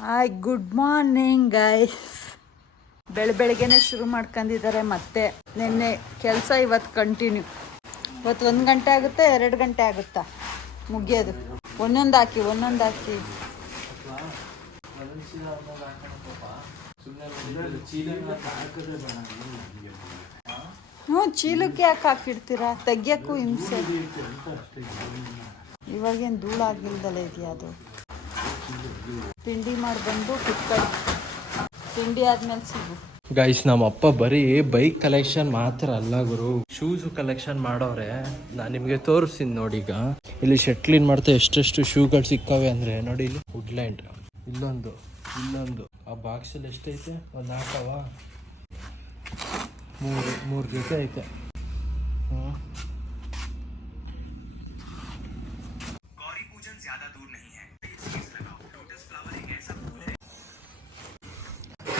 Hi good morning guys ಬೆಳ, ಬೆಳಗ್ಗೆನೆ ಶುರು ಮಾಡ್ಕೊಂಡಿದ್ದಾರೆ ಮತ್ತೆ ನಿನ್ನೆ ಕೆಲಸ ಇವತ್ತು ಕಂಟಿನ್ಯೂ ಇವತ್ತು ಒಂದು ಗಂಟೆ ಆಗುತ್ತೆ, ಎರಡು ಗಂಟೆ ಆಗುತ್ತಾ? ಮುಗಿಯೋದು. ಒಂದೊಂದು ಹಾಕಿ ಒಂದೊಂದು ಹಾಕಿ. ಹ್ಞೂ ಚೀಲಕ್ಕೆ ಯಾಕೆ ಹಾಕಿಡ್ತೀರಾ ತೆಗಿಯೋಕ್ಕೂ ಹಿಂಸೆ. ಇವಾಗೇನು ಧೂಳಾಗಿಲ್ದಲ್ಲ ಇದೆಯಾ ಅದು? ತಿಂಡಿ ಮಾಡಿ ಬಂದು ತಿಂಡಿ ಆದ್ಮೇಲೆ ಸಿಗು. ಗೈಸ್ ನಮ್ಮ ಅಪ್ಪ ಬರೀ ಬೈಕ್ ಕಲೆಕ್ಷನ್ ಮಾತ್ರ ಅಲ್ಲ ಗುರು. ಶೂಸ್ ಕಲೆಕ್ಷನ್ ಮಾಡೋರೆ. ನಾನು ನಿಮಗೆ ತೋರಿಸ್ತೀನಿ ನೋಡಿ ಈಗ. ಇಲ್ಲಿ ಶೆಟ್ಲಿನ್ ಮಾಡ್ತಾ ಎಷ್ಟೆಷ್ಟು ಶೂಗಳು ಸಿಕ್ಕವೆ ಅಂದ್ರೆ ನೋಡಿ ಇಲ್ಲಿ. ವುಡ್ಲ್ಯಾಂಡ್ ಇಲ್ಲೊಂದು ಇಲ್ಲೊಂದು. ಆ ಬಾಕ್ಸಲ್ಲಿ ಎಷ್ಟೈತೆ? ಒಂದು ನಾಲ್ಕವ ಮೂರು ಮೂರು ಜೊತೆ ಐತೆ. ಹ್ಮ್.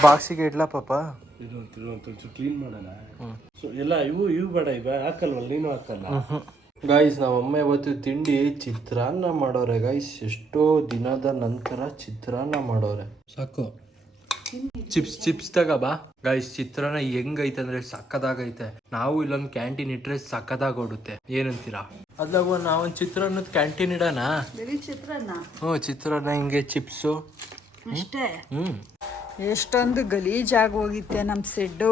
ಬಾಕ್ಸಿಗೆ ಇಡ್ಲಾ ಪಾಪ? ಇದು ಒಂಚೂರು ಕ್ಲೀನ್ ಮಾಡೋಣ. ಸೊ ಎಲ್ಲ ಇವು ಇವು ಬೇಡ ಇವ ಹಾಕಲ್ವಲ್ಲ ನೀನು ಹಾಕಲ್ಲ. ಗಾಯ್ಸ್ ನಮ್ಮಮ್ಮ ಇವತ್ತು ತಿಂಡಿ ಚಿತ್ರಾನ್ನ ಮಾಡೋರೆ ಗಾಯ್ಸ್ ಎಷ್ಟೋ ದಿನದ ನಂತರ ಚಿತ್ರಾನ್ನ ಮಾಡೋರೆ. ಸಾಕು. ಚಿಪ್ಸ್ ಚಿಪ್ಸ್ ತಗ ಬಾ. ಗಾಯ್ಸ್ ಚಿತ್ರಾನ್ನ ಹೆಂಗೈತೆ ಅಂದ್ರೆ ಸಕ್ಕದಾಗೈತೆ. ನಾವು ಇಲ್ಲೊಂದು ಕ್ಯಾಂಟೀನ್ ಇಟ್ರೆ ಸಕ್ಕದಾಗ ಓಡುತ್ತೆ ಏನಂತೀರಾ? ಅದ್ಲಾಗ ನಾವೊಂದು ಚಿತ್ರಾನ್ನದ ಕ್ಯಾಂಟೀನ್ ಇಡೋಣ? ಬಿಳಿ ಚಿತ್ರಾನ್ನ. ಹ್ಞೂ ಚಿತ್ರಾನ್ನ ಹಿಂಗೆ ಚಿಪ್ಸು ಹ್ಮ್ ಹ್ಞೂ ಎಷ್ಟೊಂದು ಗಲೀಜಾಗಿ ಹೋಗಿತ್ತೆ ನಮ್ಮ ಸೆಡ್ಡು.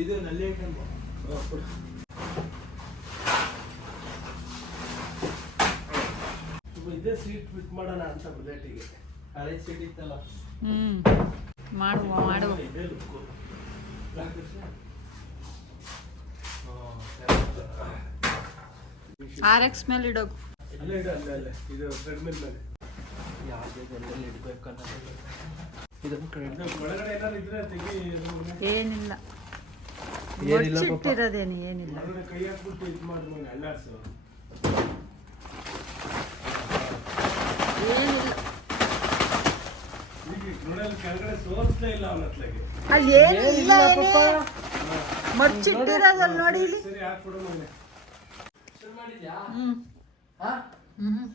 ಇದು ನಲ್ಲಿ ಇದೇ ಮಾಡೋಣ ಅಂತ ಬುಲೆಟಿಗೆ ಹಳೆ ಸೀಟ್ ಇತ್ತಲ್ಲ. ಹ್ಮ್. ಮಾಡುವ ಮಾಡುವ. ಇದೇ ಲುಕ್ಕು ಆರ್ ಎಕ್ಸ್ ಮೇಲೆ ಇಡೋಕು ಅಲ್ಲ ಇಡು ಅಲ್ಲ ಅಲ್ಲ. ಇದು ಟ್ರೆಡ್ಮಿಲ್ ಮೇಲೆ ಇದೊಂದು ಕಡೆ ಇದು ಒಳಗಡೆ ಏನಾದ್ರು ಇದ್ರೆ ತೆಗಿ ಇದು ಏನಿಲ್ಲ. ಏನಿಲ್ಲ ಏನಿಲ್ಲ. ಕೈ ಹಾಕ್ಬಿಟ್ಟು ಇದು ಮಾಡಿ ಅಲ್ಲಾಡ್ಸು ಏನಿಲ್ಲ ಇಲ್ಲ ನೋಡಿ ಇಲ್ಲಿ ಹ್ಮ್. ಹ್ಮ್.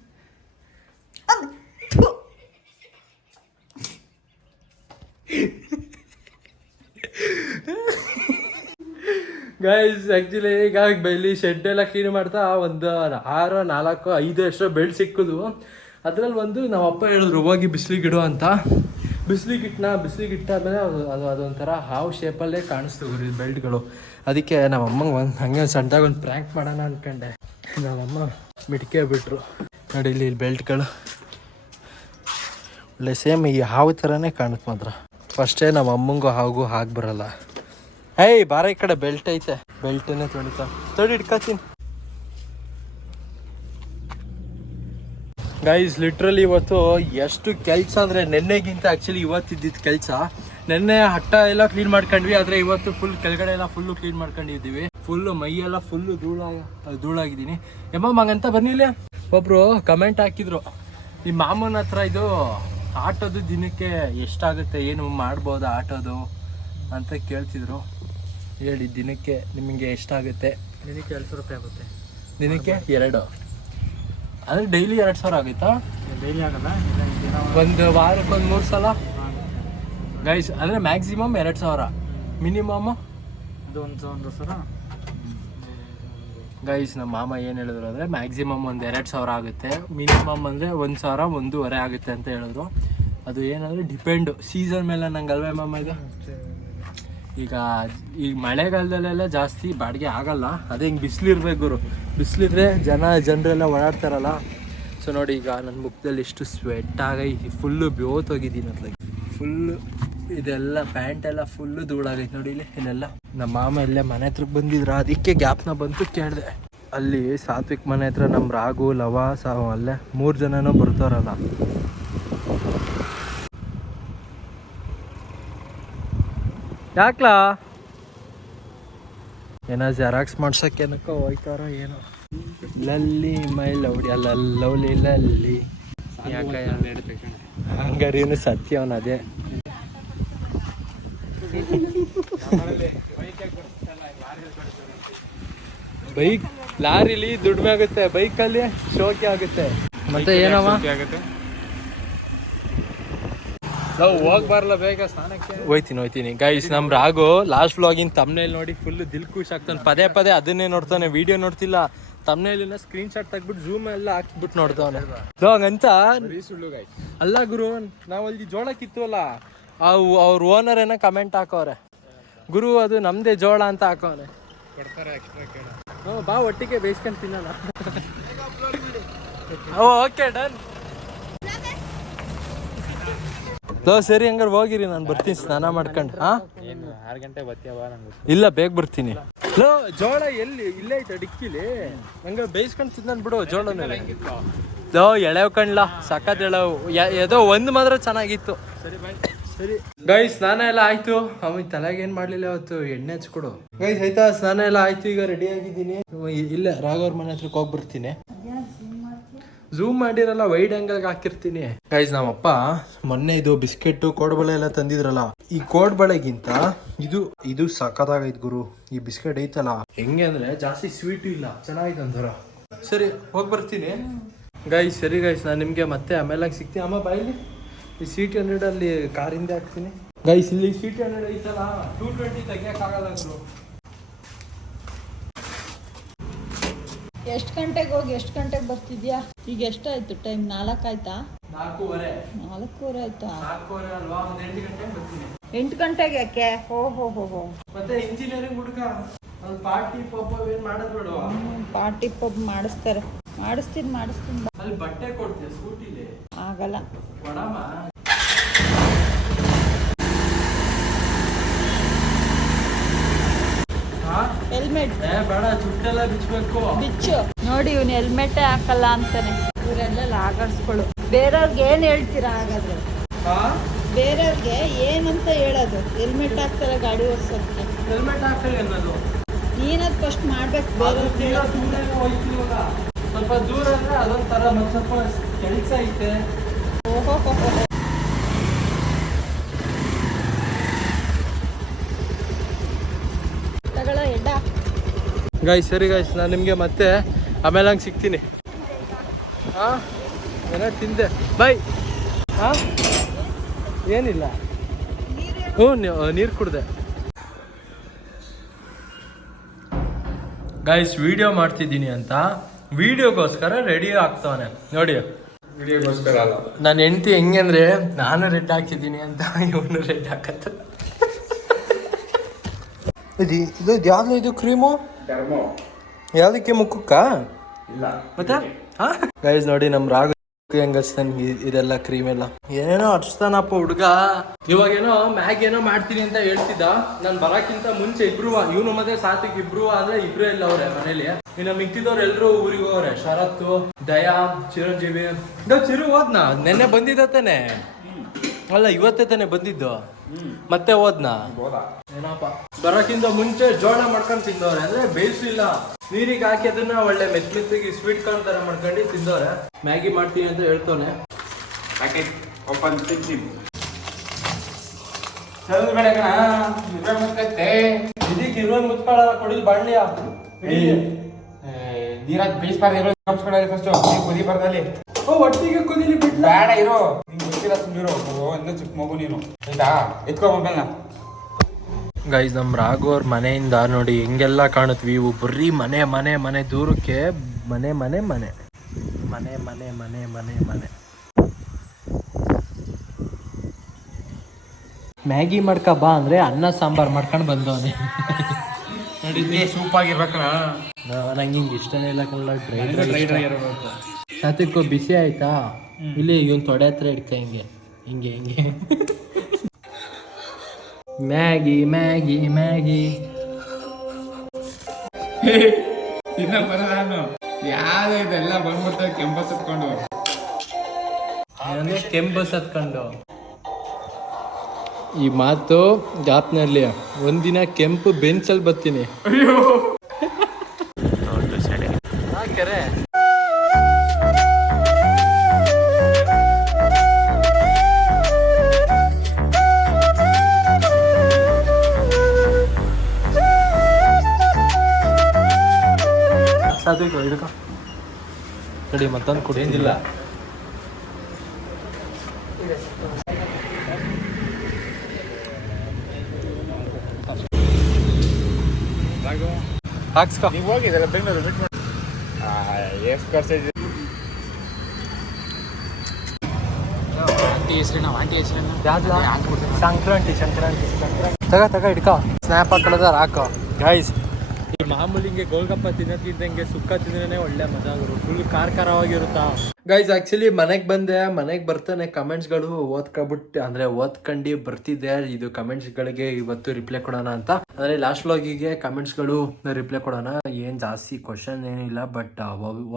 ಗೈಸ್ ಆ್ಯಕ್ಚುಲಿ ಈಗ ಬೆಳ್ಳಿ ಶೆಡ್ ಎಲ್ಲ ಕ್ಲೀನ್ ಮಾಡ್ತಾ ಒಂದು ಆರು ನಾಲ್ಕು ಐದು ಎಷ್ಟೋ ಬೆಳ್ ಸಿಕ್ಕುದು ಅದ್ರಲ್ಲಿ ಒಂದು ನಮ್ಮ ಅಪ್ಪ ಹೇಳಿದ್ರು ಹೋಗಿ ಬಿಸಿಲಿಗಿಡು ಅಂತ. ಬಿಸಿಲಿಗೆ ಇಟ್ಟನ ಬಿಸಿಲಿಗೆ ಇಟ್ಟಾದ್ಮೇಲೆ ಅದು ಅದು, ಅದೊಂಥರ ಹಾವು ಶೇಪಲ್ಲೇ ಕಾಣಿಸ್ತು ಗುರಿ ಬೆಲ್ಟ್ಗಳು. ಅದಕ್ಕೆ ನಮ್ಮ ಅಮ್ಮಂಗೆ ಒಂದು, ಹಂಗೆ ಒಂದು ಸಣ್ಣದಾಗ ಒಂದು ಪ್ರ್ಯಾಂಕ್ ಮಾಡೋಣ ಅಂದ್ಕೊಂಡೆ ನಮ್ಮಮ್ಮ ಮಿಡಿಕೆ ಬಿಟ್ರು. ನೋಡಿ ಇಲ್ಲಿ ಇಲ್ಲಿ ಬೆಲ್ಟ್ಗಳು. ಒಳ್ಳೆ ಸೇಮ್ ಈ ಹಾವು ಥರನೇ ಕಾಣುತ್ತೆ ಮಾತ್ರ. ಫಸ್ಟೇ ನಮ್ಮ ಅಮ್ಮಂಗೂ ಹಾಗೂ ಹಾಗೆ ಬರಲ್ಲ. ಏಯ್, ಬಾರ ಈ ಕಡೆ ಬೆಲ್ಟ್ ಐತೆ. ಬೆಲ್ಟನ್ನೇ ತೊಳಿತಾ. ತೊಡಿ ಇಟ್ಕೊತೀನಿ ಗೈಸ್ ಲಿಟ್ರಲಿ ಇವತ್ತು ಎಷ್ಟು ಕೆಲಸ ಅಂದರೆ ನೆನ್ನೆಗಿಂತ ಆ್ಯಕ್ಚುಲಿ ಇವತ್ತಿದ್ದಿದ್ದು ಕೆಲಸ. ನೆನ್ನೆ ಹಟ್ಟ ಎಲ್ಲ ಕ್ಲೀನ್ ಮಾಡ್ಕೊಂಡ್ವಿ ಆದರೆ ಇವತ್ತು ಫುಲ್ ಕೆಳಗಡೆ ಎಲ್ಲ ಫುಲ್ಲು ಕ್ಲೀನ್ ಮಾಡ್ಕೊಂಡಿದ್ದೀವಿ. ಫುಲ್ಲು ಮೈಯೆಲ್ಲ ಫುಲ್ಲು ಧೂಳಾಗ ಧೂಳಾಗಿದ್ದೀನಿ. ಎಮ್ಮ ಮಂಗಂತ ಬನ್ನಿಲ್ಲ ಒಬ್ರು ಕಮೆಂಟ್ ಹಾಕಿದ್ರು. ಈ ಮಾಮನ ಹತ್ರ ಇದು ಆಟೋದು ದಿನಕ್ಕೆ ಎಷ್ಟಾಗುತ್ತೆ ಏನು ಮಾಡ್ಬೋದಾ ಆಟೋದು ಅಂತ ಕೇಳ್ತಿದ್ರು. ಹೇಳಿ ದಿನಕ್ಕೆ ನಿಮಗೆ ಎಷ್ಟಾಗುತ್ತೆ? ದಿನಕ್ಕೆ ಎರಡು ಸಾವಿರ ರೂಪಾಯಿ ಆಗುತ್ತೆ. ದಿನಕ್ಕೆ ಎರಡು. ಅಂದರೆ ಡೈಲಿ ಎರಡು ಸಾವಿರ ಆಗುತ್ತಾ ಡೈಲಿ ಆಗಲ್ಲ ಒಂದು ವಾರಕ್ಕೆ ಒಂದು ಮೂರು ಸಲ? ಗೈಸ್ ಅಂದರೆ ಮ್ಯಾಕ್ಸಿಮಮ್ ಎರಡು ಸಾವಿರ. ಮಿನಿಮಮ್ ಅದು ಒಂದು ಒಂದು ಗೈಸ್ ನಮ್ಮ ಮಾಮ ಏನು ಹೇಳಿದ್ರು ಅಂದರೆ ಮ್ಯಾಕ್ಸಿಮಮ್ ಒಂದು ಎರಡು ಸಾವಿರ ಆಗುತ್ತೆ. ಮಿನಿಮಮ್ ಅಂದರೆ ಒಂದು ಸಾವಿರ ಒಂದೂವರೆ ಆಗುತ್ತೆ ಅಂತ ಹೇಳಿದ್ರು. ಅದು ಏನಂದ್ರೆ ಡಿಪೆಂಡು ಸೀಸನ್ ಮೇಲೆ ನಂಗೆ ಅಲ್ವೇ ಮಾಮ ಇದು? ಈಗ ಈಗ ಮಳೆಗಾಲದಲ್ಲೆಲ್ಲ ಜಾಸ್ತಿ ಬಾಡಿಗೆ ಆಗಲ್ಲ. ಅದೇ ಹಿಂಗೆ ಬಿಸಿಲಿರ್ಬೇಕು ಗುರು. ಬಿಸಿಲಿದ್ರೆ ಜನ, ಜನರೆಲ್ಲ ಓಡಾಡ್ತಾರಲ್ಲ. ಸೊ ನೋಡಿ ಈಗ ನನ್ನ ಮುಖದಲ್ಲಿ ಇಷ್ಟು ಸ್ವೆಟ್ ಆಗೈ ಫುಲ್ಲು ಬ್ಯೋತೋಗಿದ್ದೀನಿ ಲೈಕ್ ಫುಲ್ಲು ಇದೆಲ್ಲ ಪ್ಯಾಂಟ್ ಎಲ್ಲ ಫುಲ್ಲು ಧೂಳಾಗೈತೆ ನೋಡಿ ಇಲ್ಲಿ, ಇಲ್ಲೆಲ್ಲ. ನಮ್ಮ ಮಾಮ ಇಲ್ಲೇ ಮನೆ ಹತ್ರಕ್ಕೆ ಬಂದಿದ್ರು. ಅದಕ್ಕೆ ಗ್ಯಾಪ್ನ ಬಂತು ಕೇಳಿದೆ. ಅಲ್ಲಿ ಸಾತ್ವಿಕ್ ಮನೆ ಹತ್ರ ನಮ್ಮ ರಾಘು, ಲವ, ಸಾವು ಅಲ್ಲೇ ಮೂರು ಜನನೂ ಬರ್ತಾರಲ್ಲ. ಯಾಕ್ಲಾ? ಏನೋ ಜೆರಾಕ್ಸ್ ಮಾಡ್ಸಕ್ಕೆ ಏನಕ್ಕೋ ಹೋಯ್ತಾರೋ ಏನೋ. ಲಲ್ಲಿ ಮೈ ಲೌಡಿ ಅಲ್ಲ ಲವ್ಲಿ ಲಲ್ಲಿ. ಯಾಕಯ್ಯ ಹಂಗಾರೆ ಇವನು ಸತ್ಯ ಅವನ ಅದೇ. ಬೈಕ್ ಲಾರಿಲಿ ದುಡ್ಮೆ ಆಗುತ್ತೆ ಬೈಕಲ್ಲಿ ಶೋಕಿ ಆಗುತ್ತೆ. ಮತ್ತೆ ಏನವ? ನಾವು ಹೋಗಿ ಬರಲ್ಲ ಬೇಗ ಸ್ನಾನಕ್ಕೆ ಹೋಯ್ತೀನಿ ಹೋಯ್ತೀನಿ. ಗೈಸ್ ನಮ್ ರಾಗು ಲಾಸ್ಟ್ ವ್ಲಾಗಿನ ತಮ್ನೇಲ್ ನೋಡಿ ಫುಲ್ ದಿಲ್ ಖುಷ್ ಆಗ್ತಾನೆ. ಪದೇ ಪದೇ ಅದನ್ನೇ ನೋಡ್ತಾನೆ ವಿಡಿಯೋ ನೋಡ್ತಿಲ್ಲ. ತಮ್ನೇಲಿನ ಸ್ಕ್ರೀನ್ ಶಾಟ್ ತೆಗ್ಬಿಟ್ಟು ಜೂಮ್ ಎಲ್ಲ ಹಾಕ್ಬಿಟ್ಟು ನೋಡ್ತಾವನೆ. ಹಂಗಂತ ಅಲ್ಲ ಗುರು ನಾವು ಅಲ್ಲಿ ಜೋಳ ಕಿತ್ತುವಲ್ಲ ಅವು ಅವ್ರ ಓನರ್ ಏನ ಕಮೆಂಟ್ ಹಾಕೋರೆ ಗುರು ಅದು ನಮ್ದೇ ಜೋಳ ಅಂತ ಹಾಕೋನೆ ಬಾ ಒಟ್ಟಿಗೆ ಬೇಯಿಸ್ಕೊಂಡು ತಿನ್ನೋಣ. ಓಕೆ ಡನ್ ಲೋ ಸರಿ ಹಂಗಾರೆ ಹೋಗಿರಿ ನಾನು ಬರ್ತೀನಿ ಸ್ನಾನ ಮಾಡ್ಕೊಂಡು ಹಾ ಏನು ಆರು ಗಂಟೆ ಬತ್ತೀಯವ ನಂಗೆ ಇಲ್ಲ ಬೇಗ ಬರ್ತೀನಿ. ಲೋ ಜೋಳ ಎಲ್ಲಿ ಇಲ್ಲೇ ಐತೆ ಡಿಕ್ಕಿಲಿ? ಹಂಗ ಬೇಯಿಸ್ಕೊಂಡು ತಿಂದ್ ಬಿಡು ಜೋಳ ಲೋ ಎಳೆವ್ ಕಣ್ಲ ಸಾಕತ್ ಎಳೆವು. ಏದೋ ಒಂದು ಮಾತ್ರ ಚೆನ್ನಾಗಿತ್ತು. ಸರಿ ಬಾಯ್ ಸರಿ. ಗೈ ಸ್ನಾನ ಎಲ್ಲ ಆಯ್ತು. ಅವ್ ತಲೆಗೆ ಏನ್ ಮಾಡ್ಲಿಲ್ಲ ಅವತ್ತು ಎಣ್ಣೆ ಹಚ್ಕೊಡು. ಗೈಸ್ ಆಯ್ತಾ? ಸ್ನಾನ ಎಲ್ಲ ಆಯ್ತು ಈಗ ರೆಡಿ ಆಗಿದ್ದೀನಿ. ಇಲ್ಲ ರಾಘವ್ರ ಮನೆ ಹತ್ರಕ್ಕೆ ಹೋಗಿ ಬರ್ತೀನಿ ಝೂಮ್ ಮಾಡಿರಲ್ಲ ವೈಡ್ ಆಂಗಲ್ಗೆ ಹಾಕಿರ್ತೀನಿ. ಗೈಸ್ ನಮ್ಮಪ್ಪ ಮೊನ್ನೆ ಇದು ಬಿಸ್ಕೆಟ್ ಕೋಡ್ಬಳೆ ಎಲ್ಲ ತಂದಿದ್ರಲ್ಲ, ಈ ಕೋಡ್ಬಳೆಗಿಂತ ಇದು ಇದು ಸಖತ್ತಾಗೈತ್ ಗುರು. ಈ ಬಿಸ್ಕೆಟ್ ಐತಲ್ಲ. ಹೆಂಗೆ ಅಂದ್ರೆ ಜಾಸ್ತಿ ಸ್ವೀಟ್ ಇಲ್ಲ, ಚೆನ್ನಾಗಿದೆ ಅಂದ್ರ ಸರಿ, ಹೋಗಿ ಬರ್ತೀನಿ. ಗೈಸ್ ಸರಿ ಗೈಸ್ ನಾನು ನಿಮಗೆ ಮತ್ತೆ ಆಮೇಲೆ ಸಿಗ್ತೀನಿ. ಅಮ್ಮ ಬಾಯಲ್ಲಿ ಈ ಸಿ ಟಿ ಹಂಡ್ರೆಡ್ ಅಲ್ಲಿ ಕಾರಿಂದ ಹಾಕ್ತೀನಿ. ಗೈಸ್ ಇಲ್ಲಿ ಸಿ ಟಿ ಹಂಡ್ರೆಡ್ ಐತಲ್ಲ ಟೂ ಟ್ವೆಂಟಿ ತೆಗಿಯೋಕ್ಕಾಗಲ್ಲ ಗುರು. ಎಷ್ಟು ಗಂಟೆಗೆ ಹೋಗಿ ಎಷ್ಟು ಗಂಟೆಗೆ ಬರ್ತಿದ್ಯಾ? ಈಗ ಎಷ್ಟಾಯ್ತು ಟೈಮ್ ನಾಲ್ಕು ಆಯ್ತಾ? ನಾಲ್ಕೂವರೆ ನಾಲ್ಕೂವರೆ ಆಯ್ತಾ ಎಂಟು ಗಂಟೆಗೆ ಯಾಕೆ? ಹೋ ಹೋ ಹೋ ಹೋ. ಮತ್ತೆ ಇಂಜಿನಿಯರಿಂಗ್ ಹುಡುಗ ಪಾರ್ಟಿ ಪಬ್ ಏನ್ ಮಾಡಿದ್ರು ಪಾರ್ಟಿ ಪಬ್ ಮಾಡಿಸ್ತಾರೆ. ಮಾಡಿಸ್ತೀನಿ ಮಾಡಿಸ್ತೀನಿ. ಅಲ್ಲಿ ಬಟ್ಟೆ ಕೊಡ್ತೀಯ ಸ್ಕೂಟಿಲಿ ಆಗಲ್ಲ. ಕೊಡಮ್ಮ. ಹೆಲ್ಮೆಟ್ ಏ ಬೇಡ ಜುಟ್ಟೆಲ್ಲ ಬಿಚ್ಚಬೇಕು ಬಿಚ್ಚು. ನೋಡಿ ಇವನು ಹೆಲ್ಮೆಟ್ ಹಾಕಲ್ಲ ಅಂತಾನೆ. ಇವರೆಲ್ಲ ಲಾಗರ್ಸ್ಗಳು. ಬೇರೆಯವ್ರಿಗೆ ಏನು ಹೇಳ್ತೀರಾ ಹಾಗಾದ್ರೆ? ಹಾ ಬೇರೆಯವ್ರಿಗೆ ಏನಂತ ಹೇಳೋದು? ಹೆಲ್ಮೆಟ್ ಹಾಕ್ತಾರೆ ಗಾಡಿ ಓಡಿಸೋದಕ್ಕೆ. ಹೆಲ್ಮೆಟ್ ಹಾಕಲ್ಲ ಅನ್ನೋದು. ನೀನದ್ ಫಸ್ಟ್ ಮಾಡ್ಬೇಕು ಸ್ವಲ್ಪ ದೂರ ಅಂದ್ರೆ ಅದೊಂಥರ ಮತ್ತೆ ಸ್ವಲ್ಪ ಕೆಲಸ ಐತೆ. ಓಹೋ ಹೋ ಹೋ ಹೋ. ತಗೊಳ್ಳೋ ಎಡ್ಡ ಗಾಯ್ಸ್ ಸರಿ ಗಾಯ್ಸ್ ನಾನು ನಿಮಗೆ ಮತ್ತೆ ಆಮೇಲೆ ಹಂಗೆ ಸಿಗ್ತೀನಿ. ಹಾಂ ಏನೋ ತಿಂದೆ. ಬಾಯ್ ಹಾಂ ಏನಿಲ್ಲ. ಹ್ಞೂ ನೀರು ಕುಡ್ದೆ. ಗಾಯ್ಸ್ ವಿಡಿಯೋ ಮಾಡ್ತಿದ್ದೀನಿ ಅಂತ. ವಿಡಿಯೋಗೋಸ್ಕರ ರೆಡಿ ಆಗ್ತವನೆ. ನೋಡಿ. ವಿಡಿಯೋಗೋಸ್ಕರ ಅಲ್ಲ. ನಾನು ಹೆಂಡತಿ ಹೆಂಗೆ ಅಂದರೆ ನಾನು ರೆಡ್ ಹಾಕಿದ್ದೀನಿ ಅಂತ ಇವನು ರೆಡ್ ಹಾಕತ್ತ. ಇದು ಇದು ಯಾವ್ದು ಇದು ಕ್ರೀಮು ಧರ್ಮೋ ಯಾವ್ದಕ್ಕೆ ಮುಖಕ್ಕ? ಇಲ್ಲ. ಮತ್ತೆ? ಗೈಸ್ ನೋಡಿ ನಮ್ ರಾಗ ಹೆಂಗ್ ಹಚ್ತಾನೆ ಇದೆಲ್ಲ ಕ್ರೀಮ್ ಎಲ್ಲ. ಏನೇನೋ ಹಚ್ತಾನಪ್ಪ ಹುಡುಗ. ಇವಾಗೇನೋ ಮ್ಯಾಗ್ ಏನೋ ಮಾಡ್ತೀನಿ ಅಂತ ಹೇಳ್ತಿದ್ದ. ನಾನು ಬರಕ್ಕಿಂತ ಮುಂಚೆ ಇಬ್ರು ಇವನು ಮತ್ತೆ ಸಾತಿಗೆ ಇಬ್ರು ಅಂದ್ರೆ ಇಬ್ರು ಇಲ್ಲ ಅವ್ರೆ ಮನೇಲಿ. ಇನ್ನ ಮಿಕ್ಕಿದವ್ರು ಎಲ್ರು ಊರಿಗೆ ಹೋಗ್ರೆ. ಶರತ್ತು ದಯಾ ಚಿರಂಜೀವಿ. ಚಿರು ಹೋದ್ನಾ? ನೆನ್ನೆ ಬಂದಿದ್ದ ತಾನೆ? ಅಲ್ಲ ಇವತ್ತೇ ತಾನೆ ಬಂದಿದ್ದು? ಮತ್ತೆ ಹೋದ್ನಾ? ಏನಪ್ಪ? ಬರೋಕ್ಕಿಂತ ಮುಂಚೆ ಜೋಳ ಮಾಡ್ಕೊಂಡು ತಿಂದವ್ರೆ. ಅಂದ್ರೆ ಬೇಯಿಸಿಲ್ಲ ನೀರಿಗೆ ಹಾಕಿ ಅದನ್ನ ಒಳ್ಳೆ ಮೆತ್ತ ಮೆತ್ತಿಗೆ ಸ್ವೀಟ್ ಕಾರ್ನ್ ತರ ಮಾಡ್ಕೊಂಡು ತಿಂದವ್ರೆ. ಮ್ಯಾಗಿ ಮಾಡ್ತೀನಿ ಅಂತ ಹೇಳ್ತವನೆ. ಪ್ಯಾಕೆಟ್ ಓಪನ್ ತಿಂತೀನಿ. ಇದಕ್ಕೆ ಇರೋ ಮುತ್ಕೊಳ್ಳ ಕೊಡಿಲ್ ಬಾಣ್ಲಿಯ ನೀರಾಗ್ ಬೇಯಿಸ್ಬಾರ್ದು. ಕಪ್ಸ್ಕೊಳ್ಳಿ ಫಸ್ಟ್ ಕುದಿ ಬರ್ದಲ್ಲಿ ಒಟ್ಟಿಗೆ ಕುದೀಲಿ ಬಿಡ್ಲ ಬೇಡ ಇರೋ. ನಿಂಗೆ ಗೊತ್ತಿಲ್ಲ ಸುಮ್ಮನಿರು ಇನ್ನೂ ಚಿಕ್ಕ ಮಗು ನೀನು. ಆಯ್ತಾ? ಎತ್ಕೋ ಮೊಬೈಲ್ನ. ಗೈಸ್ ನಮ್ ರಾಘು ಅವ್ರ ಮನೆಯಿಂದ ನೋಡಿ ಹೆಂಗೆಲ್ಲ ಕಾಣುತ್ತೆ ಇವು ಬರೀ ಮನೆ ಮನೆ ಮನೆ ದೂರಕ್ಕೆ ಮನೆ ಮನೆ ಮನೆ. ಮನೆ ಮನೆ ಮನೆ ಮನೆ ಮನೆ. ಮ್ಯಾಗಿ ಮಾಡ್ಕ ಬಾ ಅಂದ್ರೆ ಅನ್ನ ಸಾಂಬಾರ್ ಮಾಡ್ಕೊಂಡು ಬಂದವನೆ ನೋಡಿ ಸೂಪ್ ಆಗಿರ್ಬೇಕಲ್ಲ ನಂಗೆ ಹಿಂಗೆ ಇಷ್ಟನೇ ಇಲ್ಲ ಕನ್ನಡ ಡ್ರೈ ಡ್ರೈ ಡ್ರೈ ಇರಬೇಕು ಸಾತಿಕ್ಕೋ ಬಿಸಿ ಆಯ್ತಾ? ಇಲ್ಲಿ ಇವನ್ ತೊಡೆ ಹತ್ರ ಇಡ್ಕ ಹಿಂಗೆ. ಹಿಂಗೆ ಹಿಂಗೆ. Maggi Maggi Maggi. ಇನ್ನ ಬರಲ್ಲ ನಾನು ಯಾವ್ದು ಇದೆಲ್ಲ ಬಂದ್ಬಿಡ್ತಾರೆ ಕೆಂಪ ಸುತ್ಕೊಂಡು ಏನಂದ್ರೆ ಕೆಂಪು ಸತ್ಕೊಂಡು ಈ ಮಾತು ಜಾತ್ನಲ್ಲಿ ಒಂದಿನ ಕೆಂಪು ಬೆಂಚಲ್ಲಿ ಬರ್ತೀನಿ. ಸಾತ್ವಿಕ ಹಿಡ್ಕೊ ಕಡಿ ಮತ್ತೊಂದು ಹಾಕ್ಸ್ಕೊ. ನೀವು ಹೋಗಿದ್ದಲ್ಲ ಬೆಂಗಳೂರು ಬಿಟ್ಟು ಎಷ್ಟು ಖರ್ಚು ಸಂಕ್ರಾಂತಿ ಸಂಕ್ರಾಂತಿ ಸಂಕ್ರಾಂತಿ. ತಗ ತಗ ಇಡ್ಕ ಸ್ನ್ಯಾಪ್ ಹಾಕೊಳ್ಳೋದಾರ ಹಾಕೋ. ಗೈಸ್ ಈ ಮಾಮೂಲಿ ಹಿಂಗೆ ಗೋಲ್ಗಪ್ಪ ತಿನ್ನೋದ್ಕಿಂತಂಗೆ ಸುಕ್ಕ ತಿಂದ್ರೆ ಒಳ್ಳೆ ಮಜಾ ಆಗೋರು ಫುಲ್ ಖಾರ ಖಾರವಾಗಿರುತ್ತಾ ಗೈಸ್ ಆಕ್ಚುಲಿ ಮನೆಗೆ ಬಂದೆ. ಮನೆಗೆ ಬರ್ತಾನೆ ಕಮೆಂಟ್ಸ್ಗಳು ಓದ್ಕೊಬಿಟ್ಟು, ಅಂದ್ರೆ ಓದ್ಕೊಂಡಿ ಬರ್ತಿದ್ದೆ. ಇದು ಕಮೆಂಟ್ಸ್ಗಳಿಗೆ ಇವತ್ತು ರಿಪ್ಲೈ ಕೊಡೋಣ ಅಂತ. ಅಂದ್ರೆ ಲಾಸ್ಟ್ ವ್ಲಾಗಿಗೆ ಕಮೆಂಟ್ಸ್ಗಳು ರಿಪ್ಲೈ ಕೊಡೋಣ. ಏನ್ ಜಾಸ್ತಿ ಕ್ವಶನ್ ಏನಿಲ್ಲ ಬಟ್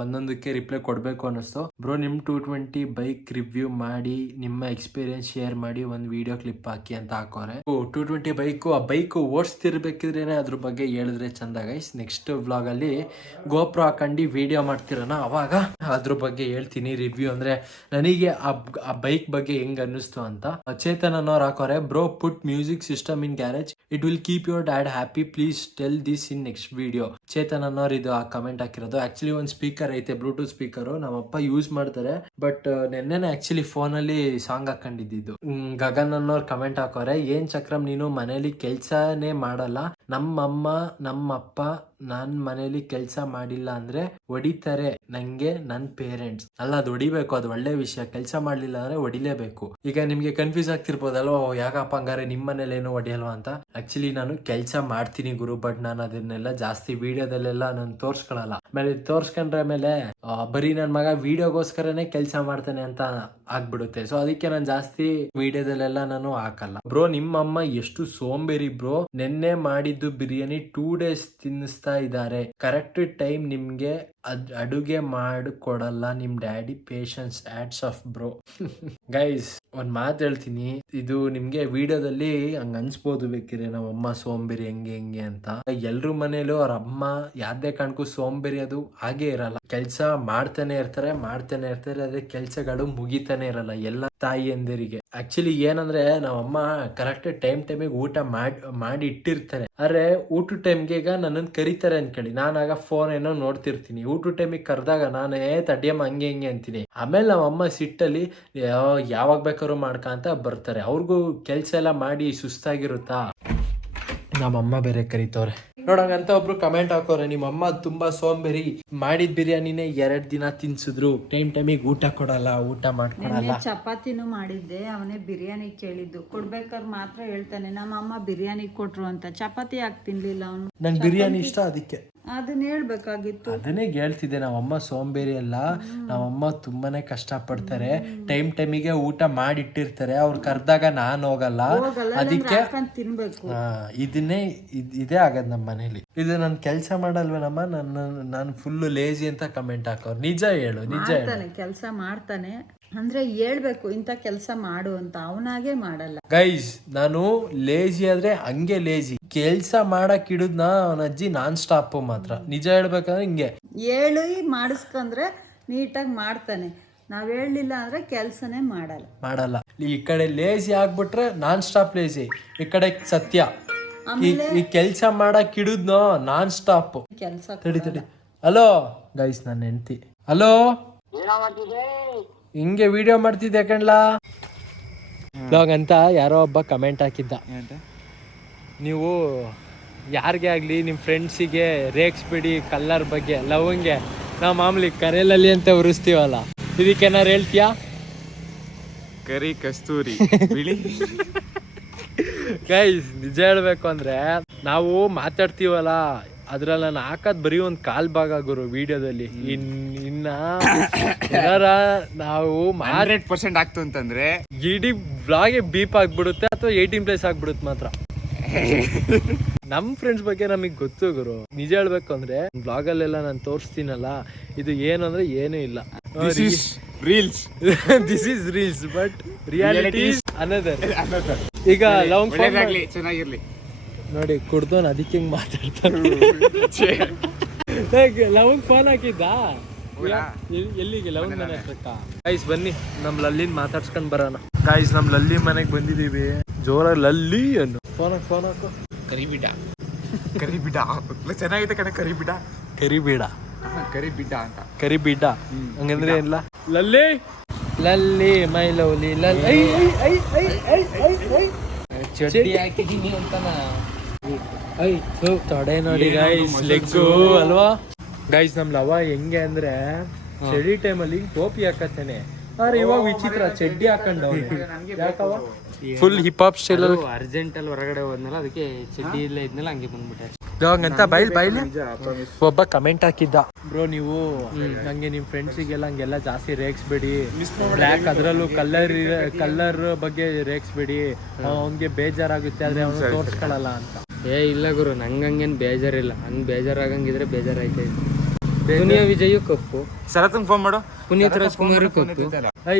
ಒಂದೊಂದಕ್ಕೆ ರಿಪ್ಲೈ ಕೊಡಬೇಕು ಅನ್ನಿಸ್ತು. ಬ್ರೋ ನಿಮ್ ಟೂ ಟ್ವೆಂಟಿ ಬೈಕ್ ರಿವ್ಯೂ ಮಾಡಿ, ನಿಮ್ಮ ಎಕ್ಸ್ಪೀರಿಯನ್ಸ್ ಶೇರ್ ಮಾಡಿ, ಒಂದು ವಿಡಿಯೋ ಕ್ಲಿಪ್ ಹಾಕಿ ಅಂತ ಹಾಕೋರೆ. ಟೂ ಟ್ವೆಂಟಿ ಬೈಕು ಆ ಬೈಕ್ ಓಡಿಸ್ತಿರ್ಬೇಕಿದ್ರೇನೆ ಅದ್ರ ಬಗ್ಗೆ ಹೇಳಿದ್ರೆ ಚಂದ ಗೈಸ್ ನೆಕ್ಸ್ಟ್ ಅಲ್ಲಿ ಗೋಪ್ರೋ ಹಾಕೊಂಡು ವಿಡಿಯೋ ಮಾಡ್ತಿರೋಣ ಅವಾಗ. ಅದ್ರ ಬಗ್ಗೆ ಹೇಳ್ತೀನಿ ರಿವ್ಯೂ ಅಂದ್ರೆ ನನಗೆ ಆ ಬೈಕ್ ಬಗ್ಗೆ ಹೆಂಗ್ ಅನ್ನಿಸ್ತು ಅಂತ. ಚೇತನ್ ಅನ್ನೋರು ಹಾಕೋರೆ bro put music system in garage it will keep your dad happy please tell this in next video Chetan ಅನ್ನೋರು ಇದು ಆ ಕಮೆಂಟ್ ಹಾಕಿರೋದು. ಆಕ್ಚುಲಿ ಒಂದು ಸ್ಪೀಕರ್ ಐತೆ ಬ್ಲೂಟೂತ್ ಸ್ಪೀಕರು ನಮ್ಮಪ್ಪ ಯೂಸ್ ಮಾಡ್ತಾರೆ. ಬಟ್ ನೆನ್ನೆನೇ ಆ್ಯಕ್ಚುಲಿ ಫೋನಲ್ಲಿ ಸಾಂಗ್ ಹಾಕೊಂಡಿದ್ದು ಗಗನ್ ಅನ್ನೋರು ಕಮೆಂಟ್ ಹಾಕೋರೆ, ಏನ್ ಚಕ್ರಮ್, ನೀನು ಮನೇಲಿ ಕೆಲಸನೇ ಮಾಡಲ್ಲ. ನಮ್ಮಮ್ಮ, ನಮ್ಮಪ್ಪ uh, ನಾನ್ ಮನೇಲಿ ಕೆಲ್ಸ ಮಾಡಿಲ್ಲ ಅಂದ್ರೆ ಹೊಡಿತಾರೆ. ನಂಗೆ ನನ್ ಪೇರೆಂಟ್ಸ್. ಅಲ್ಲ ಅದು ಹೊಡಿಬೇಕು ಅದು ಒಳ್ಳೆ ವಿಷಯ. ಕೆಲಸ ಮಾಡ್ಲಿಲ್ಲ ಅಂದ್ರೆ ಹೊಡಿಲೇಬೇಕು. ಈಗ ನಿಮ್ಗೆ ಕನ್ಫ್ಯೂಸ್ ಆಗ್ತಿರ್ಬೋದಲ್ವ? ಓ, ಯಾಕಪ್ಪ ಹಂಗಾರೆ ನಿಮ್ ಮನೇಲಿ ಏನು ಹೊಡಿಯಲ್ವಾ ಅಂತ? ಆಕ್ಚುಲಿ ನಾನು ಕೆಲಸ ಮಾಡ್ತೀನಿ ಗುರು ಬಟ್ ನಾನು ಅದನ್ನೆಲ್ಲ ಜಾಸ್ತಿ ವಿಡಿಯೋದಲ್ಲೆಲ್ಲ ನಾನು ತೋರ್ಸ್ಕೊಳಲ್ಲ. ಆಮೇಲೆ ತೋರ್ಸ್ಕೊಂಡ್ರೆ ಮೇಲೆ ಬರೀ ನನ್ ಮಗ ವಿಡಿಯೋಗೋಸ್ಕರನೇ ಕೆಲಸ ಮಾಡ್ತಾನೆ ಅಂತ ಆಗ್ಬಿಡುತ್ತೆ. ಸೊ ಅದಕ್ಕೆ ನಾನು ಜಾಸ್ತಿ ವಿಡಿಯೋದಲ್ಲೆಲ್ಲ ನಾನು ಹಾಕಲ್ಲ. ಬ್ರೋ ನಿಮ್ಮಮ್ಮ ಎಷ್ಟು ಸೋಂಬೇರಿ ಬ್ರೋ ನಿನ್ನೆ ಮಾಡಿದ್ದು ಬಿರಿಯಾನಿ ಟೂ ಡೇಸ್ ತಿನ್ನಿಸ್ತಾ ಇದ್ದಾರೆ. ಕರೆಕ್ಟ್ ಟೈಮ್ ನಿಮ್ಗೆ ಅದ್ ಅಡುಗೆ ಮಾಡಿಕೊಡಲ್ಲ ನಿಮ್ daddy patience outs of bro guys ಒಂದ್ ಮಾತು ಹೇಳ್ತೀನಿ. ಇದು ನಿಮ್ಗೆ ವಿಡಿಯೋದಲ್ಲಿ ಹಂಗ ಅನ್ಸ್ಬೋದು ಬೇಕಿದ್ರೆ ನಮ್ಮ ಅಮ್ಮ ಸೋಂಬೇರಿ ಹೆಂಗೆ ಹೆಂಗೆ ಅಂತ. ಎಲ್ಲರೂ ಮನೇಲೂ ಅವ್ರ ಅಮ್ಮ ಯಾವ್ದೇ ಕಾರಣಕ್ಕೂ ಸೋಂಬೇರಿ ಅದು ಹಾಗೆ ಇರಲ್ಲ. ಕೆಲ್ಸ ಮಾಡ್ತಾನೆ ಇರ್ತಾರೆ ಮಾಡ್ತಾನೆ ಇರ್ತಾರೆ ಅದೇ ಕೆಲ್ಸಗಳು ಮುಗಿತಾನೆ ಇರಲ್ಲ ಎಲ್ಲ ತಾಯಿಯಂದಿರಿಗೆ. ಆಕ್ಚುಲಿ ಏನಂದ್ರೆ ನಮ್ಮಮ್ಮ ಕರೆಕ್ಟ್ ಟೈಮ್ ಟೈಮಿಗೆ ಊಟ ಮಾಡಿ ಮಾಡಿ ಇಟ್ಟಿರ್ತಾರೆ ಆದ್ರೆ ಊಟ ಟೈಮ್ಗೆ ಈಗ ನನ್ನನ್ನು ಕರಿತಾರೆ ಅನ್ಕೊಳ್ಳಿ. ನಾನಾಗ ಫೋನ್ ಏನೋ ನೋಡ್ತಿರ್ತೀನಿ. ಊಟ ಟೈಮಿಗೆ ಕರೆದಾಗ ನಾನೇ ತಡಿಯಮ್ಮ, ಹಂಗೆ, ಹಿಂಗೆ ಅಂತೀನಿ. ಆಮೇಲೆ ನಮ್ಮಮ್ಮ ಸಿಟ್ಟಲ್ಲಿ ಯಾವಾಗ ಬೇಕಾದ್ರೂ ಮಾಡ್ಕ ಅಂತ ಬರ್ತಾರೆ. ಅವ್ರಿಗೂ ಕೆಲಸ ಎಲ್ಲ ಮಾಡಿ ಸುಸ್ತಾಗಿರುತ್ತಾ? ನಮ್ಮಮ್ಮ ಬೇರೆ ಕರೀತವ್ರೆ. ನೋಡಂಗಂತ ಒಬ್ರು ಕಮೆಂಟ್ ಹಾಕೋರೆ ನಿಮ್ಮ ಅಮ್ಮ ತುಂಬಾ ಸೋಂಬೇರಿ ಮಾಡಿದ ಬಿರಿಯಾನಿನೇ ಎರಡ್ ದಿನ ತಿನ್ಸಿದ್ರು. ಟೈಮ್ ಟೈಮಿಗೆ ಊಟ ಕೊಡಲ್ಲ ಊಟ ಮಾಡ್ಕೊಡಲ್ಲ. ಚಪಾತಿನು ಮಾಡಿದ್ದೆ ಅವನೇ ಬಿರಿಯಾನಿ ಕೇಳಿದ್ದು. ಕೊಡ್ಬೇಕಾದ್ರೆ ಮಾತ್ರ ಹೇಳ್ತಾನೆ ನಮ್ಮ ಅಮ್ಮ ಬಿರಿಯಾನಿ ಕೊಟ್ರು ಅಂತ ಚಪಾತಿ ಯಾಕ್ ತಿನ್ಲಿಲ್ಲ ಅವನು? ನಂಗೆ ಬಿರಿಯಾನಿ ಇಷ್ಟ ಅದಕ್ಕೆ. ಅದನ್ನ ಹೇಳ್ಬೇಕಾಗಿತ್ತು. ಅದನ್ನೇ ಹೇಳ್ತಿದ್ದೆ ನಮ್ಮಮ್ಮ ಸೋಂಬೇರಿ ಅಲ್ಲ ನಮ್ಮಮ್ಮ ತುಂಬಾನೇ ಕಷ್ಟ ಪಡ್ತಾರೆ ಟೈಮ್ ಟೈಮಿಗೆ ಊಟ ಮಾಡಿಟ್ಟಿರ್ತಾರೆ ಅವ್ರು ಕರ್ದಾಗ ನಾನು ಹೋಗಲ್ಲ. ಅದಕ್ಕೆ ತಿನ್ಬೇಕು? ಇದನ್ನೇ ಇದ್- ಇದೇ ಆಗದ್ ನಮ್ಮ ಮನೇಲಿ. ಇದು ನಾನು ಕೆಲಸ ಮಾಡಲ್ವೇನಮ್ಮ? ನನ್ನ ನಾನು ಫುಲ್ ಲೇಜಿ ಅಂತ ಕಮೆಂಟ್ ಹಾಕೋರು ನಿಜ ಹೇಳು ನಿಜ ಹೇಳು. ಮಾಡ್ತಾನೆ ಕೆಲಸ ಮಾಡ್ತಾನೆ. ಅಂದ್ರೆ ಹೇಳ್ಬೇಕು ಇಂಥ ಕೆಲಸ ಮಾಡು ಅಂತ. ಅವನಾಗೆ ಮಾಡಲ್ಲ. ಗೈಸ್ ನಾನು ಲೇಜಿ ಆದ್ರೆ ಹಂಗೆ ಲೇಜಿ ಕೆಲ್ಸ ಮಾಡಕ್ ಹಿಡಿದ್ನ ಅವನ ಅಜ್ಜಿ ನಾನ್ ಸ್ಟಾಪ್ ಮಾತ್ರ. ನಿಜ ಹೇಳ್ಬೇಕಂದ್ರೆ ಹಿಂಗೆ. ಹೇಳಿ ಮಾಡಿಸ್ಕೊಂಡ್ರೆ ನೀಟಾಗಿ ಮಾಡ್ತಾನೆ. ನಾವ್ ಹೇಳಲಿಲ್ಲ ಅಂದ್ರೆ ಕೆಲಸನೇ ಮಾಡಲ್ಲ. ಮಾಡಲ್ಲ. ಈ ಕಡೆ ಲೇಜಿ ಆಗ್ಬಿಟ್ರೆ ನಾನ್ ಸ್ಟಾಪ್ ಲೇಜಿ ಈ ಕಡೆ ಸತ್ಯ. ಈ ಕೆಲಸ ಕೆಲ್ಸ ಮಾಡಕ್ ಹಿಡಿದ್ನೋ? ನಾನ್ ಸ್ಟಾಪ್ ಕೆಲಸ ತಡಿ ತಡಿ. ಹಲೋ? ಗೈಸ್ ನನ್ನ ಹೆಂಡತಿ. ಹಲೋ? ಹಿಂಗೆ ವಿಡಿಯೋ ಮಾಡ್ತಿದ್ದೆ ಕಣ್ಲಾ? ಬ್ಲಾಗ್ ಅಂತ ಯಾರೋ ಒಬ್ಬ ಕಮೆಂಟ್ ಹಾಕಿದ್ದ. ನೀವು ಯಾರಿಗೆ ಆಗಲಿ ನಿಮ್ಮ ಫ್ರೆಂಡ್ಸಿಗೆ ರೇಗ್ಸ್ಬಿಡಿ ಕಲ್ಲರ್ ಬಗ್ಗೆ ಲವಂಗೆ. ನಾವು ಮಾಮೂಲಿ ಕರೆಯಲ್ಲಿ ಅಂತ ಉರಿಸ್ತೀವಲ್ಲ. ಇದಕ್ಕೇನಾರು ಹೇಳ್ತೀಯಾ? ಕರಿ ಕಸ್ತೂರಿ. ಬಿಳಿ? ಗೈಸ್ ನಿಜ ಹೇಳ್ಬೇಕು ಅಂದ್ರೆ ನಾವು ಮಾತಾಡ್ತೀವಲ್ಲ ಅದ್ರಲ್ಲಿ ನಾನು ಹಾಕೋದ್ ಬರೀ ಒಂದು ಕಾಲ್ ಭಾಗ ಗುರು ವಿಡಿಯೋದಲ್ಲಿ. ಇನ್ ಇನ್ನ ಏನಾರ ನಾವು ಹಂಡ್ರೆಡ್ ಪರ್ಸೆಂಟ್ ಆಗ್ತು ಅಂತಂದ್ರೆ ಇಡೀ ಬ್ಲಾಗೆ ಬೀಪ್ ಆಗ್ಬಿಡುತ್ತೆ ಅಥವಾ ಏಯ್ಟೀನ್ ಪ್ಲೇಸ್ ಆಗ್ಬಿಡುತ್ತೆ ಮಾತ್ರ. ನಮ್ ಫ್ರೆಂಡ್ಸ್ ಬಗ್ಗೆ ನಮಗೆ ಗೊತ್ತು ಗುರು. ನಿಜ ಹೇಳ್ಬೇಕು ಅಂದ್ರೆ ಬ್ಲಾಗ್ ಅಲ್ಲೆಲ್ಲ ನಾನು ತೋರಿಸ್ತೀನಲ್ಲ ಇದು ಏನು ಅಂದ್ರೆ ಏನೂ ಇಲ್ಲ. Reels this is reels but reality another ಈಗ ಲವ್ ಆಗ್ಲಿ ಚೆನ್ನಾಗಿರ್ಲಿ. ನೋಡಿ ಕುಡ್ದೋನ್ ಅದಕ್ಕೆ ಹಿಂಗ್ ಮಾತಾಡ್ತಾನೆ ಲವಂಗ್ ಫೋನ್ ಹಾಕಿದ್ದ? ಎಲ್- ಎಲ್ಲಿಗೆ? ಲವಂಗ್ ಮನೆ ಹತ್ರಕ್ಕ? ಗೈಸ್ ಬನ್ನಿ. ನಮ್ ಲಲ್ಲಿನ್ ಮಾತಾಡ್ಸ್ಕೊಂಡ್ ಬರೋಣ. ಗೈಸ್ ನಮ್ ಲಲ್ಲಿ ಮನೆಗ್ ಬಂದಿದೀವಿ ಜೋರ ಲಲ್ಲಿ ಅನ್ನು. ಫೋನ್ ಹಾಕ್ ಫೋನ್ ಹಾಕು. ಕರಿಬಿಡ. ಕರಿಬಿಡ. ಚೆನ್ನಾಗಿದೆ ಕಣ ಕರಿಬಿಡ. ಕರಿಬೇಡ. ಕರಿಬಿಡ ಅಂತ. ಕರಿಬಿಡ್ಡ ಹಂಗಂದ್ರೆ ಏನಿಲ್ಲ Lalli? Lalli my lovely Lalli. I, I, I, I, I, I, I. ಚಡ್ಡಿ ಹಾಕಿದೀನಿ ಅಂತನ? ಐ, ತೊಡೆ ನೋಡಿ ಗೈಸ್ ಲೆಗ್ಸು ಅಲ್ವಾ? ಗೈಸ್ ನಮ್ ಲವ ಹೆಂಗೆ ಅಂದ್ರೆ ಚಳಿ ಟೈಮಲ್ಲಿ ಟೋಪಿ ಹಾಕತ್ತೇನೆ. ಆದ್ರೆ ಇವಾಗ ವಿಚಿತ್ರ ಚಡ್ಡಿ ಹಾಕೊಂಡವ್ ಯಾಕವ full hip hop style urgent ಅಲ್ಲಿ. ಹೊರಗಡೆ ಹೋದ್ನಲ್ಲ ಅದಕ್ಕೆ ಚಡ್ಡಿ ಇಲ್ಲ ಇದ್ನಲ್ಲ ಹಂಗೆ ಬಂದ್ಬಿಟ್ಟೆ. ಅಂತ ಬೈಲ್ ಬೈಲ್. ಒಬ್ಬ ಕಮೆಂಟ್ ಹಾಕಿದ್ದ. ಬ್ರೋ ನೀವು ನಂಗೆ ನಿಮ್ ಫ್ರೆಂಡ್ಸಿಗೆಲ್ಲ ಹಂಗೆಲ್ಲ ಜಾಸ್ತಿ ರೇಗ್ಸ್ಬೇಡಿ. ಬ್ಲ್ಯಾಕ್ ಅದ್ರಲ್ಲೂ ಕಲರ್ ಕಲರ್ ಬಗ್ಗೆ ರೇಗ್ಸ್ಬೇಡಿ. ಅವ್ನಿಗೆ ಬೇಜಾರಾಗುತ್ತೆ ಆದ್ರೆ ಅವ್ನು ತೋರ್ಸ್ಕೊಳಲ್ಲ ಅಂತ. ಏ ಇಲ್ಲ ಗುರು ನಂಗಂಗೇನ್ ಹಂಗೇನು ಬೇಜಾರಿಲ್ಲ. ಹಂಗ್ ಬೇಜಾರಾಗಂಗಿದ್ರೆ ಬೇಜಾರಾಯ್ತಾ ದುನಿಯಾ ವಿಜಯು ಕಪ್ಪು. ಸರತನ್ ಫೋನ್ ಮಾಡು. ಪುನೀತ್ ರಾಜ್ಕುಮಾರ್ ಕಪ್ಪು.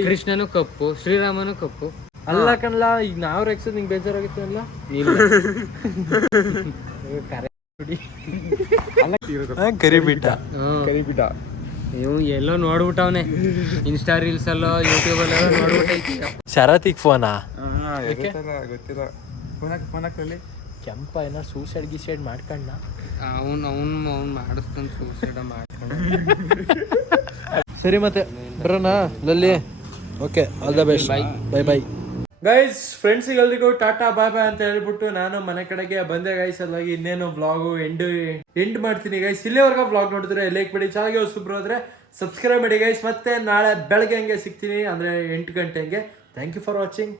ಕೃಷ್ಣನು ಕಪ್ಪು ಶ್ರೀರಾಮನು ಕಪ್ಪು. ಅಲ್ಲ ಕಣ್ಲ ಈಗ ನಾವ್ ರೇಗ್ಸೋದ್ ನಿಂಗೆ ಬೇಜಾರಾಗುತ್ತೆ ಅಲ್ಲ? ಕರಿಬಿಟ್ಟ. ಕರಿಬಿಡ ಇವ್ ಎಲ್ಲೋ ನೋಡ್ಬಿಟ್ಟವನೆ ಇನ್ಸ್ಟಾ ರೀಲ್ಸ್ ಅಲ್ಲೋ ಯೂಟ್ಯೂಬ್ ಅಲ್ಲೋ ನೋಡ್ಬಿಟ್ಟ ಶರತಿಗ್ ಫೋನಾ ಗೊತ್ತಿಲ್ಲ. ಗೊತ್ತಿಲ್ಲ ಫೋನ್ ಕೆಂಪ ಏನಾರು ಸೂಸೈಡ್ ಗೀಸೈಡ್ ಮಾಡ್ಕಣ್ಣ ಅವ್ನು ಅವ್ನು ಅವ್ನು ಮಾಡಿಸ್ತಾನೆ ಸೂಸೈಡ ಮಾಡ್ಕೊಂಡು. ಸರಿ ಮತ್ತೆ ಬರೋಣ Lalli. Okay all the best bye bye bye guys ಫ್ರೆಂಡ್ಸಿಗೆ ಎಲ್ರಿಗೂ ಟಾಟಾ ಬಾಯ್ ಬಾಯ್ ಅಂತ ಹೇಳ್ಬಿಟ್ಟು ನಾನು ಮನೆ ಕಡೆಗೆ ಬಂದೆ ಗೈಸ್ ಅಲ್ಲಾಗಿ ಇನ್ನೇನು ವ್ಲಾಗು ಎಂಡ್ ಎಂಡ್ ಮಾಡ್ತೀನಿ ಗೈಸ್ ಇಲ್ಲಿವರೆಗೂ ವ್ಲಾಗ್ ನೋಡಿದ್ರೆ ಲೈಕ್ ಮಾಡಿ ಚೆನ್ನಾಗಿ ಸುಬ್ರು ಆದರೆ ಸಬ್ಸ್ಕ್ರೈಬ್ ಮಾಡಿ ಗೈಸ್ ಮತ್ತೆ ನಾಳೆ ಬೆಳಗ್ಗೆ ಹಂಗೆ ಸಿಗ್ತೀನಿ, ಅಂದ್ರೆ ಎಂಟು ಗಂಟೆ ಹಂಗೆ. Thank you for watching